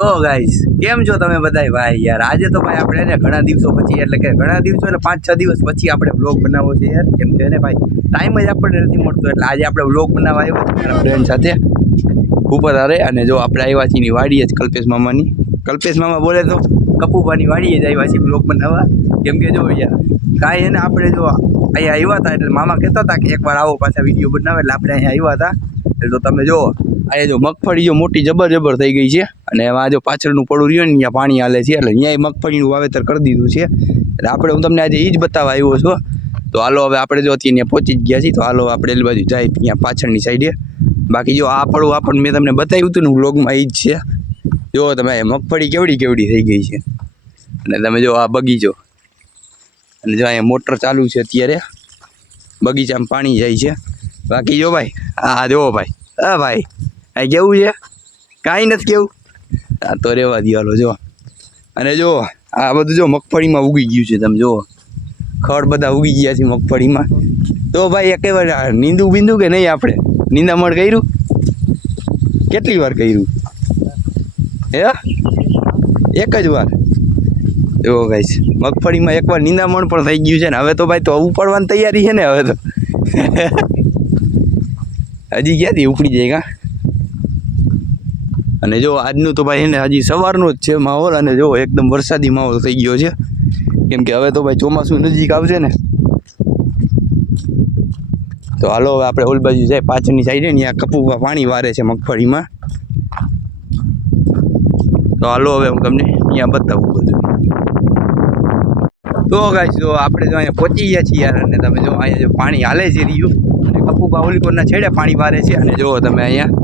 તો ગાઈસ કેમ છો તમે બધાય ભાઈ? યાર આજે તો ભાઈ આપણે ને ઘણા દિવસો પછી એટલે કે ઘણા દિવસો એટલે 5-6 દિવસ પછી આપણે વ્લોગ બનાવવો છે યાર, કેમ કે ને ભાઈ ટાઈમ જ આપણને નથી મળતો, એટલે આજે આપણે વ્લોગ બનાવવા આવ્યા છીએ મારા ફ્રેન્ડ સાથે ઉપર આરે. અને જો આપણે આવ્યા છીએ વાડીએ જ કલ્પેશ મામાની. કલ્પેશ મામા બોલે તો કપૂભાની વાડીએ જ આવ્યા છીએ વ્લોગ બનાવવા, કેમ કે જો યાર કાંઈ એને આપણે જો અહીંયા આવ્યા હતા એટલે મામા કહેતા હતા કે એકવાર આવો પાછા વિડીયો બનાવે, એટલે આપણે અહીંયા આવ્યા હતા. એટલે તો તમે જો અહીંયા જો મગફળી જો મોટી જબર થઈ ગઈ છે, અને એમાં જો પાછળનું પડું રહ્યું ને ત્યાં પાણી હાલે છે, એટલે અહીંયા મગફળીનું વાવેતર કરી દીધું છે. એટલે આપણે હું તમને આજે એ જ બતાવવા આવ્યો છું. તો હાલો હવે આપણે જો ત્યાં પહોંચી જ ગયા છીએ, તો હાલો આપણે એલી બાજુ જાય ત્યાં પાછળની સાઈડે. બાકી જો આ પડું આપણને મેં તમને બતાવ્યું હતું ને વ્લોગમાં એ જ છે. જો તમે મગફળી કેવડી થઈ ગઈ છે, અને તમે જો આ બગીચો, અને જો અહીંયા મોટર ચાલુ છે અત્યારે, બગીચામાં પાણી જાય છે. બાકી જો ભાઈ હા જોવો ભાઈ, હા ભાઈ આ કેવું છે? કાંઈ નથી કેવું, આ તો રહેવા દો હાલો. જો અને જો આ બધું જો મગફળીમાં ઉગી ગયું છે, તમે જુઓ ખડ બધા ઉગી ગયા છે મગફળીમાં. તો ભાઈ એક વાર નીંદું બીંદું કે નહીં? આપણે નીંદામણ કર્યું? કેટલી વાર કર્યું? હે એક જ વાર? જો ગાઈસ મગફળીમાં એકવાર નીંદામણ પણ થઈ ગયું છે ને. હવે તો ભાઈ તો ઉપાડવાની તૈયારી છે ને હવે તો. હજી ક્યાંથી ઉપડી જાય કા? અને જો આજનું તો ભાઈ એને હજી સવારનો જ છે માહોલ, અને જો એકદમ વરસાદી માહોલ થઈ ગયો છે, કેમ કે હવે તો ભાઈ ચોમાસું નજીક આવશે ને. તો હાલો હવે આપણે ઓલ બાજુ જાય પાછળની સાઈડે ને, ત્યાં કપૂભા પાણી વારે છે મગફળીમાં. તો હાલો હવે હું તમને ત્યાં બતાવું બધું. તો ગાઈસ જો આપણે જો અહીંયા પહોંચી ગયા છીએ યાર, અને તમે જો અહીંયા જો પાણી હાલે છે રહ્યું, અને કપૂભા ઓલી કોરના છેડે પાણી વારે છે. અને જો તમે અહીંયા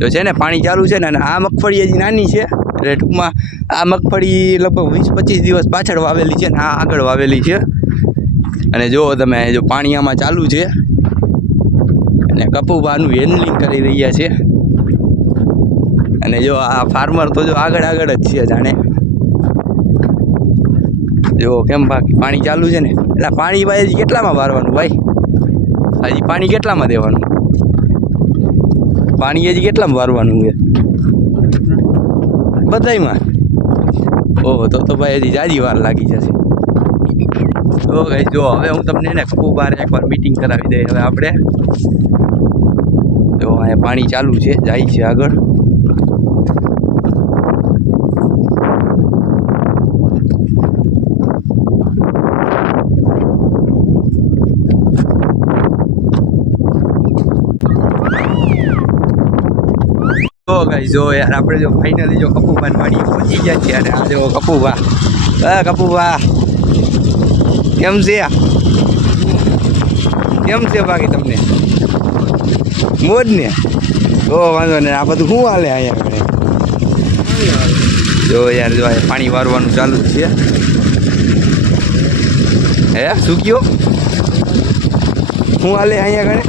જો છે ને પાણી ચાલુ છે ને, અને આ મગફળી હજી નાની છે, એટલે ટૂંકમાં આ મગફળી લગભગ 20-25 દિવસ પાછળ વાવેલી છે ને આ આગળ વાવેલી છે. અને જો તમે જો પાણી આમાં ચાલુ છે, અને કપૂભાનું હેન્ડલિંગ કરી રહ્યા છે. અને જો આ ફાર્મર તો જો આગળ જ છે જાણે. જો કેમ બાકી પાણી ચાલુ છે ને, એટલે પાણી ભાઈ હજી કેટલામાં વારવાનું ભાઈ? હજી પાણી કેટલામાં દેવાનું? પાણી હજી કેટલામાં વારવાનું છે બધાયમાં? ઓહો તો ભાઈ હજી જાજી વાર લાગી જશે. તો ભાઈ જો હવે હું તમને ને કપૂભાને એકવાર મીટિંગ કરાવી દઈએ. હવે આપણે જો અહીંયા પાણી ચાલુ છે, જાય છે આગળ. તો ગાઈસ જો યાર આપણે જો ફાઇનલી જો કપૂભાની વાડીએ પહોંચી ગયા છીએ, અને આ જો કપૂભા, હા કપૂભા કેમ છે? કેમ છે બાકી તમને મોજ ને? તો વાંધો ને, આ બધું શું હાલે અહીંયા? જો યાર જો પાણી વારવાનું ચાલુ જ છે. હે શું કયો? શું હાલે અહીંયા આગળ?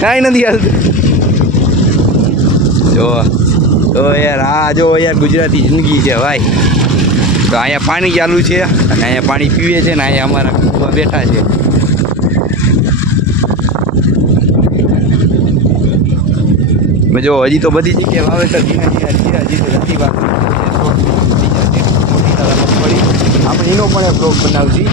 કાંઈ નથી હાલતું. જો તો યાર આ જો યાર ગુજરાતી જિંદગી છે ભાઈ. તો અહીંયા પાણી ચાલુ છે, અને અહીંયા પાણી પીવે છે, ને અહીંયા અમારા કપૂભા બેઠા છે. જો હજી તો બધી જગ્યાએ વાવેતર ધીરે નથી વાત. આપણે એનો પણ એક બ્લોગ બનાવશી.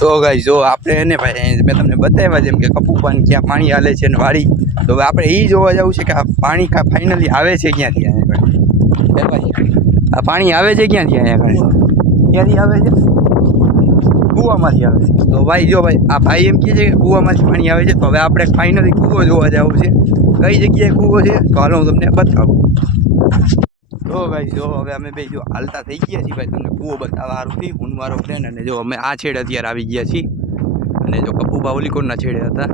તો ગાઈસ જો આપણે એને ભાઈ મેં તમને બતાવ્યા જેમ કે કપૂભાને ક્યાં પાણી હાલે છે ને વાડી. તો હવે આપણે એ જોવા જવું છે કે આ પાણી ફાઇનલી આવે છે ક્યાંથી અહીંયા આગળ? ભાઈ આ પાણી આવે છે ક્યાંથી અહીંયા આગળ? ક્યાંથી આવે છે? કૂવામાંથી આવે છે. તો ભાઈ જો ભાઈ આ ભાઈ એમ કહે છે કે કૂવામાંથી પાણી આવે છે. તો હવે આપણે ફાઇનલી કૂવો જોવા જવું છે. કઈ જગ્યાએ કૂવો છે તો હાલો હું તમને બતાવું. તો ભાઈ જો હવે અમે બે જો હાલતા થઈ ગયા છીએ ભાઈ તમને કૂવો બતાવવા સારું થી હું મારો ફ્રેન્ડ. અને જો અમે આ છેડે અત્યારે આવી ગયા છીએ અને જો કપૂબા ઓલીકોટના છેડે હતા.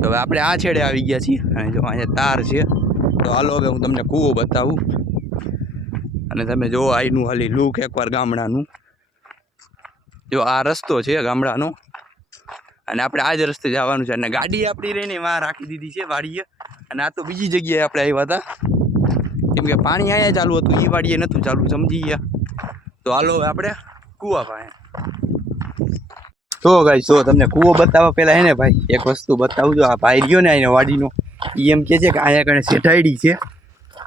તો હવે આપણે આ છેડે આવી ગયા છીએ અને જો અહીંયા તાર છે. તો હાલો હવે હું તમને કૂવો બતાવું. અને તમે જો આઈનું ખાલી લુક એકવાર ગામડાનું. જો આ રસ્તો છે ગામડાનો અને આપણે આ જ રસ્તે જવાનું છે. અને ગાડી આપણી રહીને વાં રાખી દીધી છે વાડીએ. અને આ તો બીજી જગ્યાએ આપણે આવ્યા હતા કેમ કે પાણી અહીંયા ચાલુ હતું, એ વાડીએ નહોતું ચાલુ, સમજી ગયા. તો હાલો હવે આપણે કૂવા પાસે. તો ગાઈસ જો તમને કૂવો બતાવવા પહેલાં હે ને ભાઈ એક વસ્તુ બતાવું. જો આ ભાઈ રહ્યો ને અહીંયા વાડીનો એ એમ કહે છે કે અહીંયા કણે શેઠાયડી છે.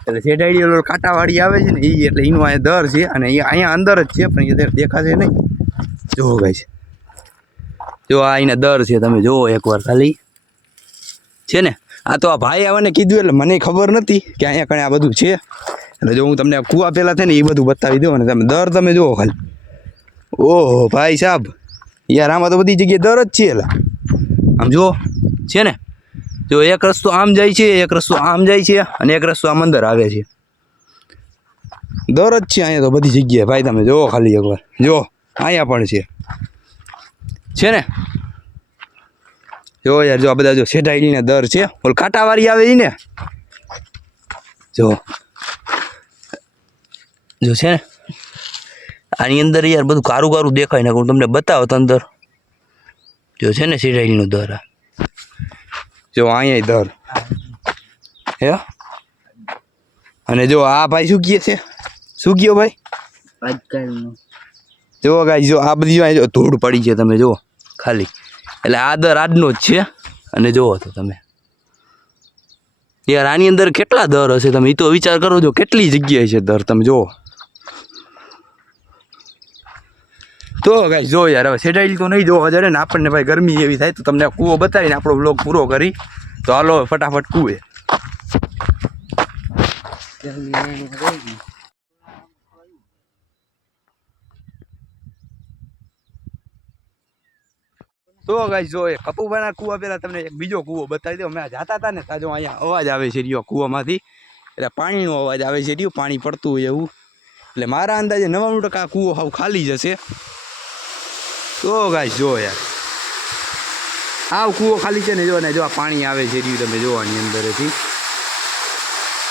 એટલે શેઠાયડી ઓલો કાંટાવાડી આવે છે ને એ એટલે એનું અહીંયા દર છે અને એ અહીંયા અંદર જ છે પણ એ દેખાશે નહીં. જો ગાઈસ જો આ અહીંના દર છે તમે જુઓ એકવાર ખાલી છે ને. આ તો આ ભાઈ આવે ને કીધું એટલે મને ખબર નથી કે અહીંયા કણે આ બધું છે. એટલે જો હું તમને કૂવા પહેલાં છે ને એ બધું બતાવી દઉં અને તમે દર તમે જુઓ ખાલી. ઓહો ભાઈ સાહેબ યાર આમાં તો બધી જગ્યાએ દર જ છે. એટલે આમ જુઓ છે ને. જો એક રસ્તો આમ જાય છે, એક રસ્તો આમ જાય છે અને એક રસ્તો આમ અંદર આવે છે. દર જ છે અહીંયા તો બધી જગ્યાએ ભાઈ તમે જુઓ ખાલી એકવાર. જો અહીંયા પણ છે ને. જો યાર જો આ બધા જો શેઠાયડીને દર છે. ઓલ કાંટાવાળી આવે એ ને જો જો છે ને. આની અંદર યાર બધું કારું કારું દેખાય ને હું તમને બતાવો તો અંદર જો છે ને શેઠાયડીનો દર. આ જો અહીંયા દર હે. અને જો આ ભાઈ શું કહે છે, શું કહ્યો ભાઈ? જો ગાય જો આ બધી જો ધૂળ પડી છે તમે જુઓ ખાલી. એટલે આ દર આજનો જ છે. અને જુઓ તો તમે યાર આની અંદર કેટલા દર હશે તમે એ તો વિચાર કરો. જો કેટલી જગ્યાએ છે દર તમે જુઓ. તો ગાય જો યાર હવે શેઠાયડી તો નહીં જોવા જડે ને આપણને ભાઈ ગરમી એવી થાય. તો તમને કૂવો બતાવીને આપણો બ્લોગ પૂરો કરી. તો હાલો ફટાફટ કૂવે. તો ગાઈસ જો એ કપૂબાના કૂવા પહેલા તમને એક બીજો કૂવો બતાવી દઉં. અમે જતા હતા ને તાજો અહીંયા અવાજ આવે છે રહ્યો કૂવામાંથી. એટલે પાણીનો અવાજ આવે છે રહ્યો, પાણી પડતું હોય એવું. એટલે મારા અંદાજે 99% કૂવો હાવ ખાલી જશે. તો ગાઈસ જો યાર આવ કૂવો ખાલી છે ને જો ને જો આ પાણી આવે છે રહ્યું તમે જોવાની અંદરથી.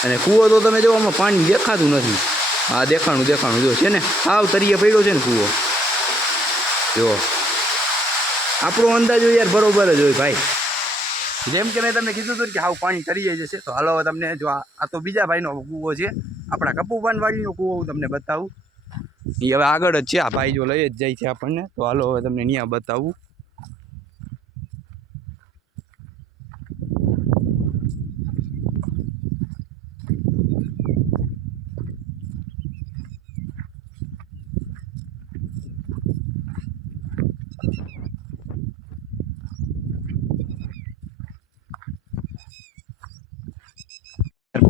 અને કૂવો તો તમે જો આમાં પાણી દેખાતું નથી. હા દેખાણું જો છે ને આવ તરીએ પડ્યો છે ને કૂવો. જો આપણો અંદાજો યાર બરોબર જ હોય ભાઈ. જેમ કે મેં તમને કીધું હતું કે હાવ પાણી તરી જશે. તો હાલો હવે તમને જો આ તો બીજા ભાઈનો કૂવો છે, આપણા કપૂબાનવાડીનો કૂવો હું તમને બતાવું. એ હવે આગળ જ છે. આ ભાઈ જો લઈ જ જાય છે આપણને. તો હાલો હવે તમને ત્યાં બતાવું.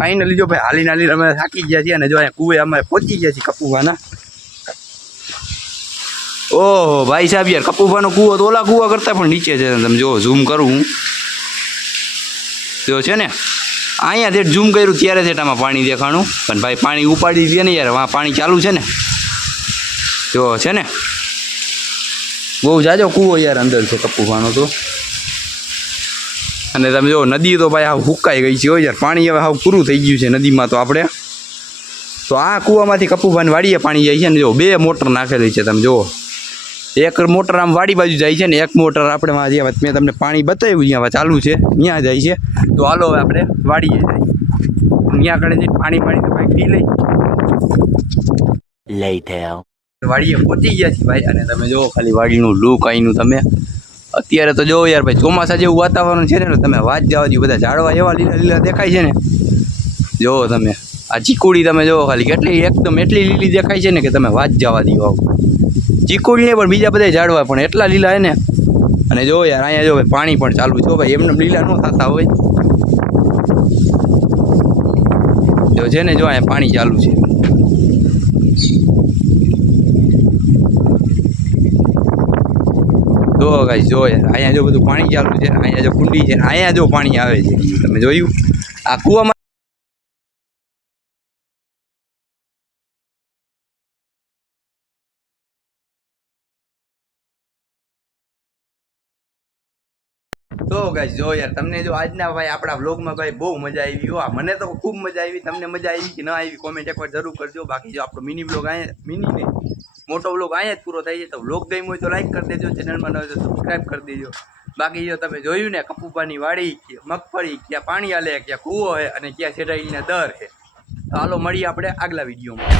ફાઇનલી જો ભાઈ હાલી અમે થાકી ગયા છીએ અને જો અહીંયા કૂવે અમે પહોંચી ગયા છીએ કપૂબાના. ઓહો ભાઈ સાહેબ યાર કપૂબાનો કૂવો તો ઓલા કૂવા કરતાં પણ નીચે છે. તમે જો ઝૂમ કરું હું જો છે ને અહીંયા જે ઝૂમ કર્યું ત્યારે સેટામાં પાણી દેખાણું. પણ ભાઈ પાણી ઉપાડી દે ને યાર વાં પાણી ચાલુ છે ને જો છે ને. બહુ જાજો કૂવો યાર અંદર છે કપૂબાનો તો. અને તમે જો નદી તો ભાઈ હાવ હુકાઈ ગઈ છે હોય યાર. પાણી હવે હાવ પૂરું થઈ ગયું છે નદીમાં. તો આપણે તો આ કૂવામાંથી કપૂબાની વાડીએ પાણી જાય છે ને જો 2 મોટર નાખેલી છે તમે જુઓ. એક મોટર આમ વાડી બાજુ જાય છે ને એક મોટર આપણે જ્યાં મેં તમને પાણી બતાવ્યું જ્યાં ચાલુ છે ત્યાં જાય છે. તો હાલો હવે આપણે વાડીએ જાય. ત્યાં આગળ પાણી તો ભાઈ પી લઈ વાડીએ પહોંચી ગયા છીએ ભાઈ. અને તમે જુઓ ખાલી વાડીનું લુક અહીંનું તમે અત્યારે તો જોવો યાર ભાઈ ચોમાસા જેવું વાતાવરણ છે ને તમે વાત જવા દો. બધા ઝાડવા એવા લીલા દેખાય છે ને જોવો તમે. આ ચીકુડી તમે જોવો ખાલી કેટલી એકદમ એટલી લીલી દેખાય છે ને કે તમે વાત જવા દો. આવું ચીકુડી ને પણ બીજા બધા ઝાડવા પણ એટલા લીલા હે ને. અને જો યાર અહીંયા જો ભાઈ પાણી પણ ચાલુ છે ભાઈ. એમને લીલા ન થતા હોય જો છે ને. જો અહીંયા પાણી ચાલુ છે. તો ગાઈસ જો યાર અહીંયા જો બધું પાણી ચાલુ છે, અહીંયા જો કુંડી છે, અહીંયા જો પાણી આવે છે, તમે જોયું આ કૂવામાં. તો ગાઈસ જો યાર તમને જો આજના ભાઈ આપણા વ્લોગમાં ભાઈ બહુ મજા આવી હો. મને તો ખૂબ મજા આવી. તમને મજા આવી કે ન આવી કોમેન્ટ એકવાર જરૂર કરજો. બાકી જો આપણો મિની વ્લોગ અહીંયા મિની ને મોટો વ્લોગ અહીંયા જ પૂરો થાય છે. તો વ્લોગ ગમ્યો હોય તો લાઈક કરી દેજો, ચેનલમાં ન હોય તો સબસ્ક્રાઈબ કરી દેજો. બાકી જો તમે જોયું ને કપૂપાની વાડી, મગફળી, ક્યાં પાણી હાલે, ક્યાં કૂવો છે અને ક્યાં શેઢાઈના દર છે. તો હાલો મળીએ આપણે આગલા વિડીયોમાં.